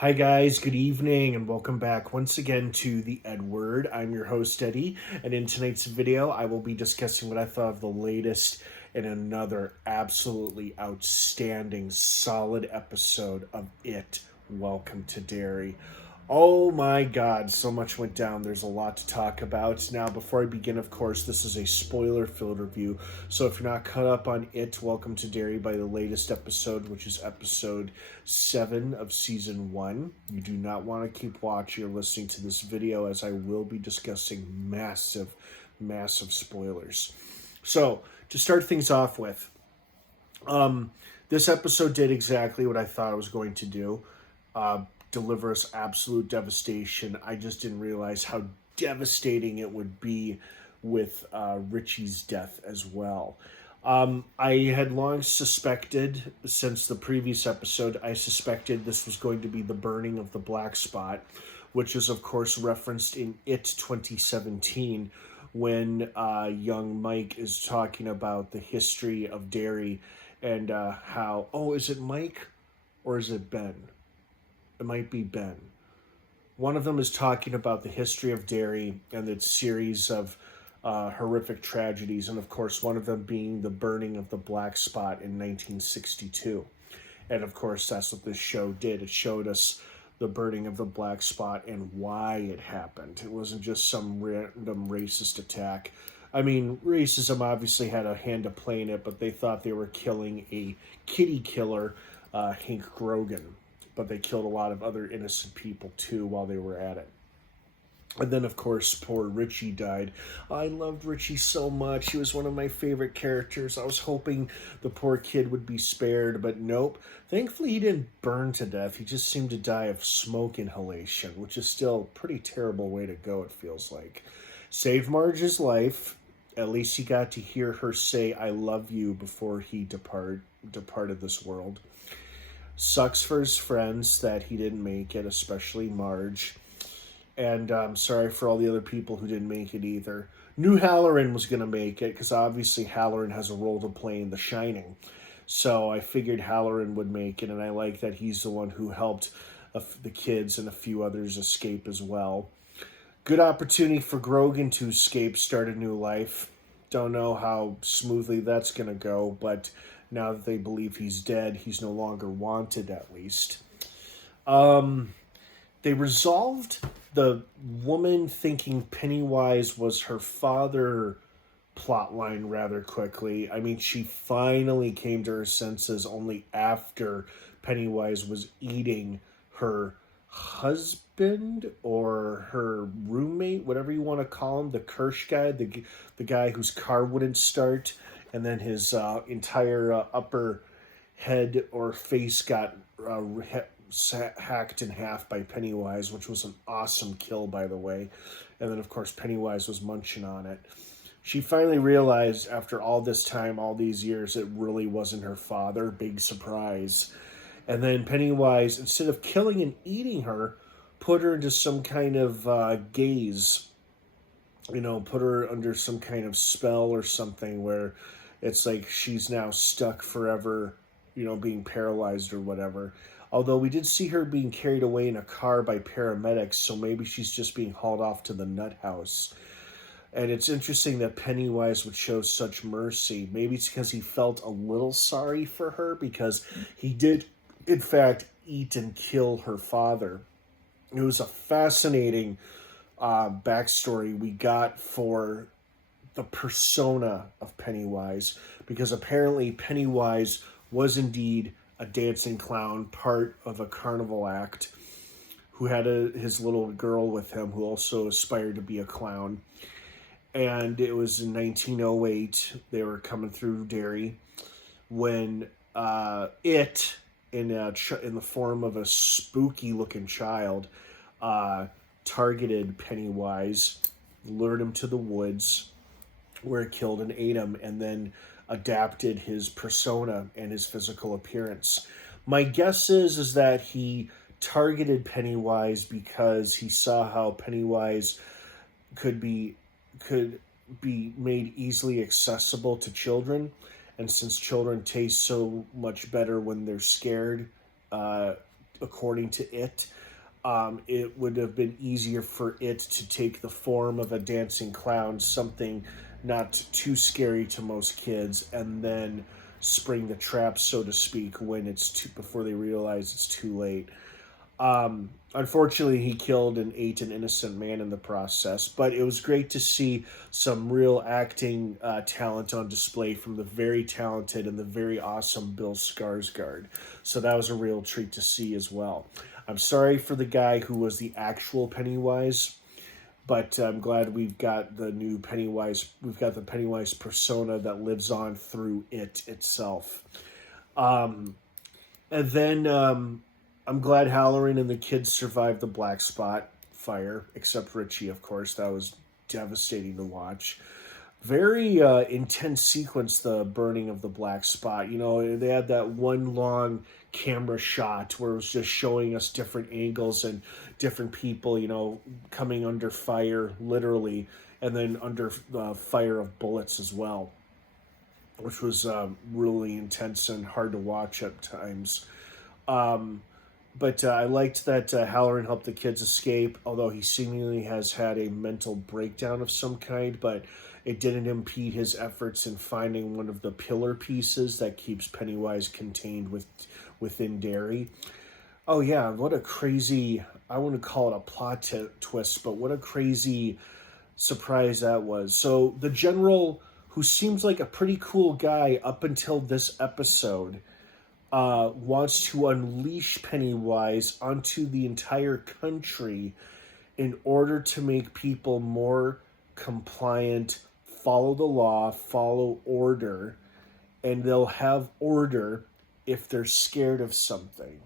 Hi, guys. Good evening, and welcome back once again to the EdWord. I'm your host, Eddie, and in tonight's video, I will be discussing what I thought of the latest in another absolutely outstanding, solid episode of It. Welcome to Derry. Oh my god, so much went down. There's a lot to talk about. Now, before I begin, of course, this is a spoiler-filled review, so if you're not caught up on It, Welcome to Derry by the latest episode, which is episode 7 of season 1, you do not want to keep watching or listening to this video, as I will be discussing massive, massive spoilers. So, to start things off with, this episode did exactly what I thought it was going to do. Deliver us absolute devastation. I just didn't realize how devastating it would be with Richie's death as well. I had long suspected, since the previous episode, I suspected this was going to be the burning of the black spot, which is, of course, referenced in It 2017, when young Mike is talking about the history of Derry and how, oh, is it Mike or is it Ben? It might be Ben. One of them is talking about the history of Derry and its series of horrific tragedies, and of course, one of them being the burning of the Black Spot in 1962. And of course, that's what this show did. It showed us the burning of the Black Spot and why it happened. It wasn't just some random racist attack. I mean, racism obviously had a hand to play in it, but they thought they were killing a kitty killer, Hank Grogan. But they killed a lot of other innocent people too while they were at it. And then, of course, poor Richie died. I loved Richie so much. He was one of my favorite characters. I was hoping the poor kid would be spared, but nope. Thankfully, he didn't burn to death. He just seemed to die of smoke inhalation, which is still a pretty terrible way to go, it feels like. Saved Marge's life. At least he got to hear her say, I love you, before he departed this world. Sucks for his friends that he didn't make it, especially Marge. And I'm sorry for all the other people who didn't make it either. Knew Halloran was going to make it, because obviously Halloran has a role to play in The Shining. So I figured Halloran would make it, and I like that he's the one who helped the kids and a few others escape as well. Good opportunity for Grogan to escape, start a new life. Don't know how smoothly that's going to go, but now that they believe he's dead, he's no longer wanted, at least. They resolved the woman thinking Pennywise was her father plotline rather quickly. I mean, she finally came to her senses only after Pennywise was eating her husband or her roommate, whatever you want to call him, the Kirsch guy, the guy whose car wouldn't start, and then his entire upper head or face got hacked in half by Pennywise, which was an awesome kill, by the way. And then, of course, Pennywise was munching on it. She finally realized, after all this time, all these years, it really wasn't her father. Big surprise. And then Pennywise, instead of killing and eating her, put her into some kind of gaze. You know, put her under some kind of spell or something where it's like she's now stuck forever, you know, being paralyzed or whatever. Although we did see her being carried away in a car by paramedics, so maybe she's just being hauled off to the nut house. And it's interesting that Pennywise would show such mercy. Maybe it's because he felt a little sorry for her, because he did, in fact, eat and kill her father. It was a fascinating backstory we got for the persona of Pennywise, because apparently Pennywise was indeed a dancing clown, part of a carnival act, who had his little girl with him who also aspired to be a clown. And it was in 1908, they were coming through Derry, when it, in the form of a spooky-looking child, targeted Pennywise, lured him to the woods, where it killed and ate him, and then adapted his persona and his physical appearance. My guess is that he targeted Pennywise because he saw how Pennywise could be made easily accessible to children, and since children taste so much better when they're scared, according to it would have been easier for it to take the form of a dancing clown, something not too scary to most kids, and then spring the trap, so to speak, when before they realize it's too late. Unfortunately, he killed and ate an innocent man in the process, but it was great to see some real acting talent on display from the very talented and the very awesome Bill Skarsgård. So that was a real treat to see as well. I'm sorry for the guy who was the actual Pennywise, but I'm glad we've got the new Pennywise. We've got the Pennywise persona that lives on through it itself. And then I'm glad Halloran and the kids survived the black spot fire, except Richie, of course. That was devastating to watch. Very intense sequence, the burning of the black spot. You know, they had that one long camera shot where it was just showing us different angles and different people, you know, coming under fire, literally, and then under the fire of bullets as well, which was really intense and hard to watch at times. But I liked that Halloran helped the kids escape, although he seemingly has had a mental breakdown of some kind, but it didn't impede his efforts in finding one of the pillar pieces that keeps Pennywise contained within Derry. Oh yeah, what a crazy, I wouldn't call it a plot twist, but what a crazy surprise that was. So the general, who seems like a pretty cool guy up until this episode, wants to unleash Pennywise onto the entire country in order to make people more compliant, follow the law, follow order, and they'll have order if they're scared of something.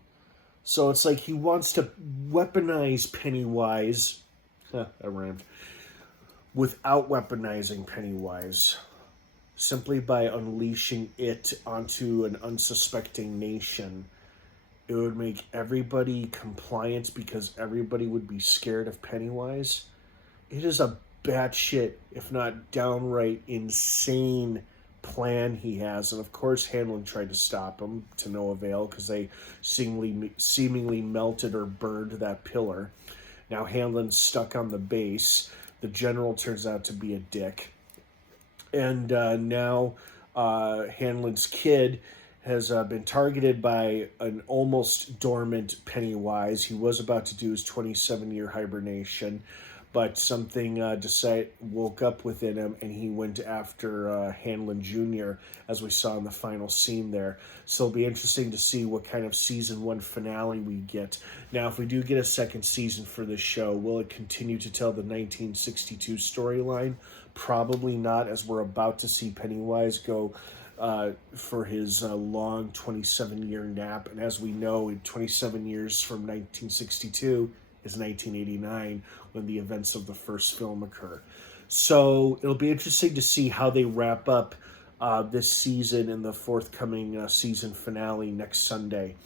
So it's like he wants to weaponize Pennywise, I rhymed, without weaponizing Pennywise, simply by unleashing it onto an unsuspecting nation. It would make everybody compliant because everybody would be scared of Pennywise. It is a batshit, if not downright insane plan he has. And of course, Hanlon tried to stop him to no avail because they seemingly melted or burned that pillar. Now Hanlon's stuck on the base. The general turns out to be a dick. And now Hanlon's kid has been targeted by an almost dormant Pennywise. He was about to do his 27-year hibernation, but something woke up within him, and he went after Hanlon Jr., as we saw in the final scene there. So it'll be interesting to see what kind of season 1 finale we get. Now, if we do get a second season for this show, will it continue to tell the 1962 storyline? Probably not, as we're about to see Pennywise go for his long 27-year nap. And as we know, in 27 years from 1962 is 1989, when the events of the first film occur. So it'll be interesting to see how they wrap up this season in the forthcoming season finale next Sunday,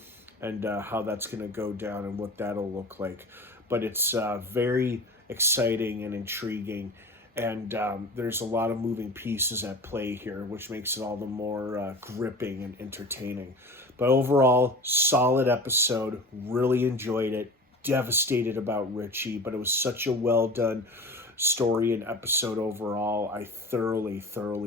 and how that's going to go down and what that'll look like. But it's very exciting and intriguing. And there's a lot of moving pieces at play here, which makes it all the more gripping and entertaining. But overall, solid episode. Really enjoyed it. Devastated about Richie, but it was such a well done story and episode overall. I thoroughly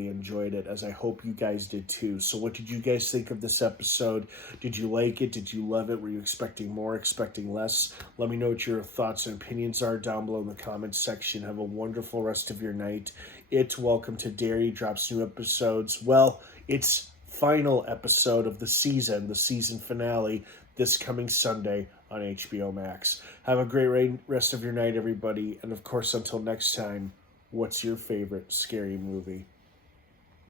enjoyed it, as I hope you guys did too. So what did you guys think of this episode? Did you like it? Did you love it? Were you expecting more, expecting less? Let me know what your thoughts and opinions are down below in the comments section. Have a wonderful rest of your night. Welcome to Derry drops new episodes. Well, it's final episode of the season finale, this coming Sunday on HBO Max. Have a great rest of your night, everybody. And of course, until next time, what's your favorite scary movie?